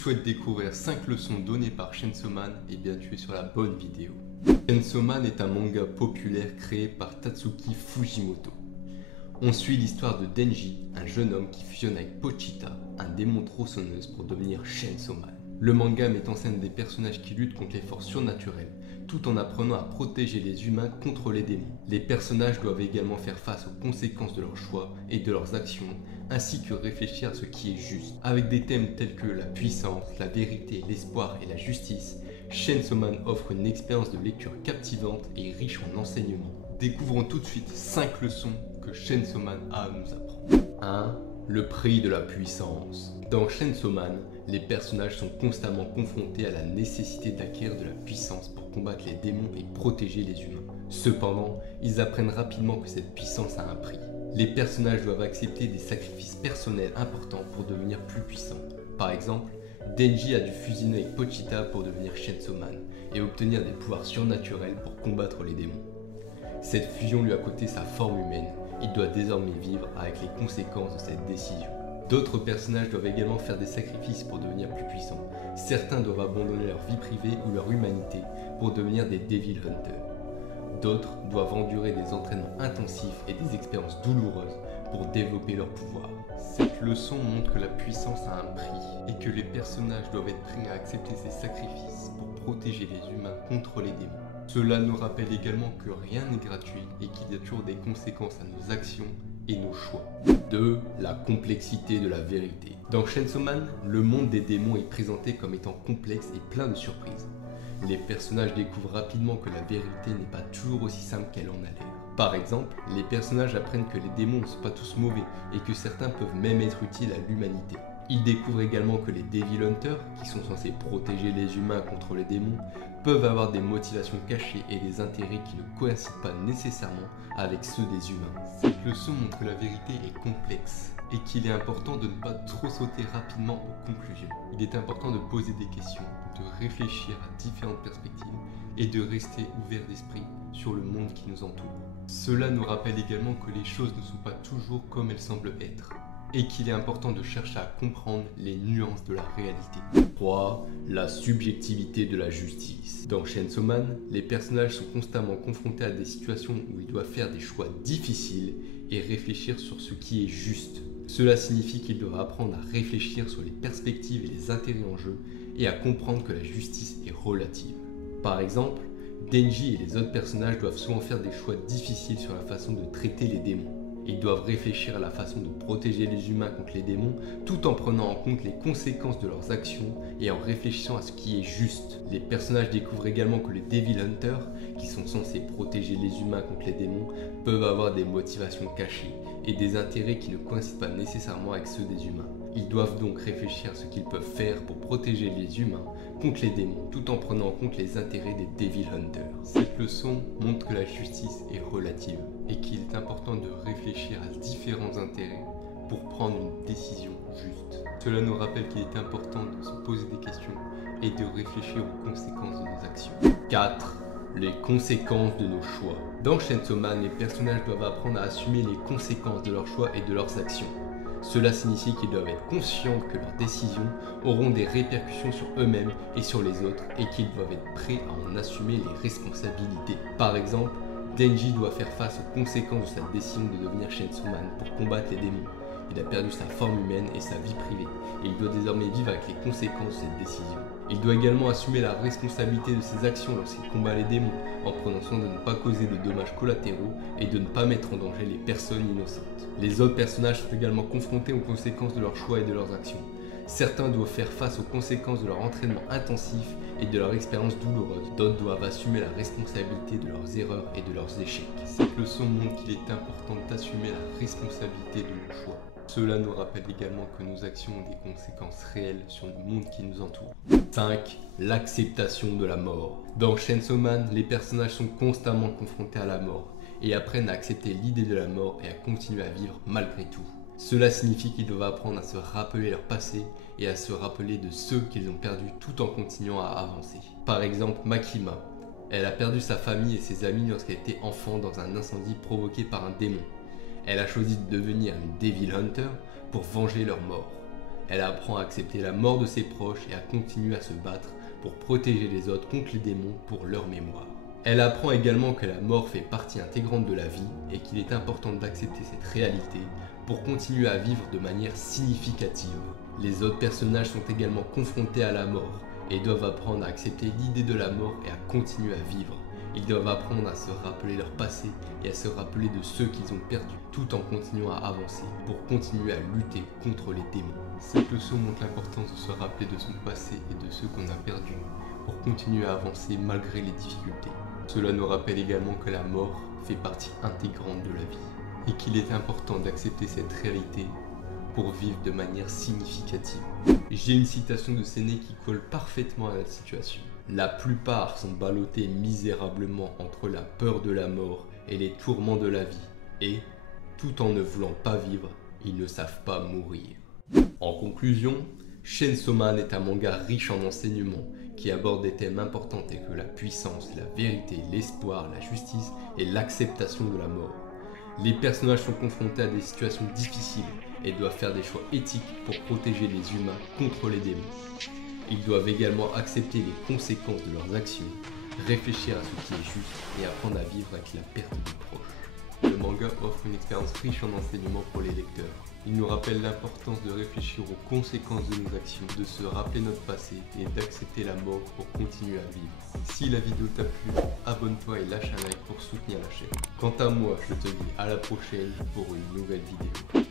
souhaites découvrir 5 leçons données par Chainsaw Man, eh bien tu es sur la bonne vidéo. Chainsaw Man est un manga populaire créé par Tatsuki Fujimoto. On suit l'histoire de Denji, un jeune homme qui fusionne avec Pochita, un démon tronçonneuse pour devenir Chainsaw Man. Le manga met en scène des personnages qui luttent contre les forces surnaturelles, tout en apprenant à protéger les humains contre les démons. Les personnages doivent également faire face aux conséquences de leurs choix et de leurs actions, ainsi que réfléchir à ce qui est juste. Avec des thèmes tels que la puissance, la vérité, l'espoir et la justice, Chainsaw Man offre une expérience de lecture captivante et riche en enseignements. Découvrons tout de suite 5 leçons que Chainsaw Man a à nous apprendre. 1. Le prix de la puissance. Dans Chainsaw Man, les personnages sont constamment confrontés à la nécessité d'acquérir de la puissance pour combattre les démons et protéger les humains. Cependant, ils apprennent rapidement que cette puissance a un prix. Les personnages doivent accepter des sacrifices personnels importants pour devenir plus puissants. Par exemple, Denji a dû fusionner avec Pochita pour devenir Chainsaw Man et obtenir des pouvoirs surnaturels pour combattre les démons. Cette fusion lui a coûté sa forme humaine. Il doit désormais vivre avec les conséquences de cette décision. D'autres personnages doivent également faire des sacrifices pour devenir plus puissants. Certains doivent abandonner leur vie privée ou leur humanité pour devenir des Devil Hunters. D'autres doivent endurer des entraînements intensifs et des expériences douloureuses pour développer leur pouvoir. Cette leçon montre que la puissance a un prix et que les personnages doivent être prêts à accepter ces sacrifices pour protéger les humains contre les démons. Cela nous rappelle également que rien n'est gratuit et qu'il y a toujours des conséquences à nos actions et nos choix. 2. La complexité de la vérité. Dans Chainsaw Man, le monde des démons est présenté comme étant complexe et plein de surprises. Les personnages découvrent rapidement que la vérité n'est pas toujours aussi simple qu'elle en a l'air. Par exemple, les personnages apprennent que les démons ne sont pas tous mauvais et que certains peuvent même être utiles à l'humanité. Ils découvrent également que les Devil Hunters, qui sont censés protéger les humains contre les démons, peuvent avoir des motivations cachées et des intérêts qui ne coïncident pas nécessairement avec ceux des humains. Cette leçon montre que la vérité est complexe et qu'il est important de ne pas trop sauter rapidement aux conclusions. Il est important de poser des questions, de réfléchir à différentes perspectives et de rester ouvert d'esprit sur le monde qui nous entoure. Cela nous rappelle également que les choses ne sont pas toujours comme elles semblent être et qu'il est important de chercher à comprendre les nuances de la réalité. 3. La subjectivité de la justice. Dans Chainsaw Man, les personnages sont constamment confrontés à des situations où ils doivent faire des choix difficiles et réfléchir sur ce qui est juste. Cela signifie qu'ils doivent apprendre à réfléchir sur les perspectives et les intérêts en jeu et à comprendre que la justice est relative. Par exemple, Denji et les autres personnages doivent souvent faire des choix difficiles sur la façon de traiter les démons. Ils doivent réfléchir à la façon de protéger les humains contre les démons tout en prenant en compte les conséquences de leurs actions et en réfléchissant à ce qui est juste. Les personnages découvrent également que les Devil Hunters, qui sont censés protéger les humains contre les démons, peuvent avoir des motivations cachées et des intérêts qui ne coïncident pas nécessairement avec ceux des humains. Ils doivent donc réfléchir à ce qu'ils peuvent faire pour protéger les humains contre les démons tout en prenant en compte les intérêts des Devil Hunters. Cette leçon montre que la justice est relative et qu'il est important de réfléchir à différents intérêts pour prendre une décision juste. Cela nous rappelle qu'il est important de se poser des questions et de réfléchir aux conséquences de nos actions. 4. Les conséquences de nos choix. Dans Chainsaw Man, les personnages doivent apprendre à assumer les conséquences de leurs choix et de leurs actions. Cela signifie qu'ils doivent être conscients que leurs décisions auront des répercussions sur eux-mêmes et sur les autres et qu'ils doivent être prêts à en assumer les responsabilités. Par exemple, Denji doit faire face aux conséquences de sa décision de devenir Chainsaw Man pour combattre les démons. Il a perdu sa forme humaine et sa vie privée et il doit désormais vivre avec les conséquences de cette décision. Il doit également assumer la responsabilité de ses actions lorsqu'il combat les démons en prenant soin de ne pas causer de dommages collatéraux et de ne pas mettre en danger les personnes innocentes. Les autres personnages sont également confrontés aux conséquences de leurs choix et de leurs actions. Certains doivent faire face aux conséquences de leur entraînement intensif et de leur expérience douloureuse. D'autres doivent assumer la responsabilité de leurs erreurs et de leurs échecs. Cette leçon montre qu'il est important d'assumer la responsabilité de nos choix. Cela nous rappelle également que nos actions ont des conséquences réelles sur le monde qui nous entoure. 5. L'acceptation de la mort. Dans Chainsaw Man, les personnages sont constamment confrontés à la mort et apprennent à accepter l'idée de la mort et à continuer à vivre malgré tout. Cela signifie qu'ils doivent apprendre à se rappeler leur passé et à se rappeler de ceux qu'ils ont perdus tout en continuant à avancer. Par exemple, Makima. Elle a perdu sa famille et ses amis lorsqu'elle était enfant dans un incendie provoqué par un démon. Elle a choisi de devenir une Devil Hunter pour venger leur mort. Elle apprend à accepter la mort de ses proches et à continuer à se battre pour protéger les autres contre les démons pour leur mémoire. Elle apprend également que la mort fait partie intégrante de la vie et qu'il est important d'accepter cette réalité pour continuer à vivre de manière significative. Les autres personnages sont également confrontés à la mort et doivent apprendre à accepter l'idée de la mort et à continuer à vivre. Ils doivent apprendre à se rappeler leur passé et à se rappeler de ceux qu'ils ont perdus, tout en continuant à avancer pour continuer à lutter contre les démons. Cette leçon montre l'importance de se rappeler de son passé et de ceux qu'on a perdus pour continuer à avancer malgré les difficultés. Cela nous rappelle également que la mort fait partie intégrante de la vie et qu'il est important d'accepter cette réalité pour vivre de manière significative. J'ai une citation de Sénèque qui colle parfaitement à la situation. La plupart sont ballottés misérablement entre la peur de la mort et les tourments de la vie, et, tout en ne voulant pas vivre, ils ne savent pas mourir. En conclusion, Chainsaw Man est un manga riche en enseignements qui aborde des thèmes importants tels que la puissance, la vérité, l'espoir, la justice et l'acceptation de la mort. Les personnages sont confrontés à des situations difficiles et doivent faire des choix éthiques pour protéger les humains contre les démons. Ils doivent également accepter les conséquences de leurs actions, réfléchir à ce qui est juste et apprendre à vivre avec la perte des proches. Le manga offre une expérience riche en enseignements pour les lecteurs. Il nous rappelle l'importance de réfléchir aux conséquences de nos actions, de se rappeler notre passé et d'accepter la mort pour continuer à vivre. Si la vidéo t'a plu, abonne-toi et lâche un like pour soutenir la chaîne. Quant à moi, je te dis à la prochaine pour une nouvelle vidéo.